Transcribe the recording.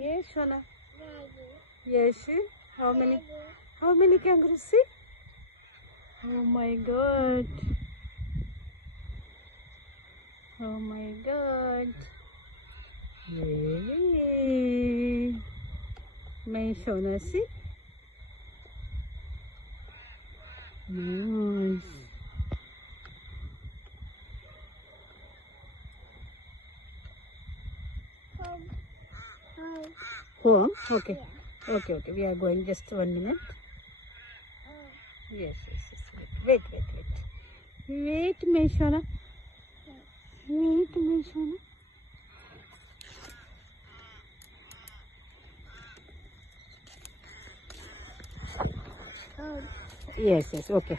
Yes, Shona. Yes. How many? How many kangaroos? See? Oh my God. Oh my God. Yay. May Shona see? Nice. Home? Okay. Okay, okay. We are going just 1 minute. Yes, yes, yes. Wait, wait, wait. Wait, Meshona. Wait, Meshona. Yes, yes. Okay.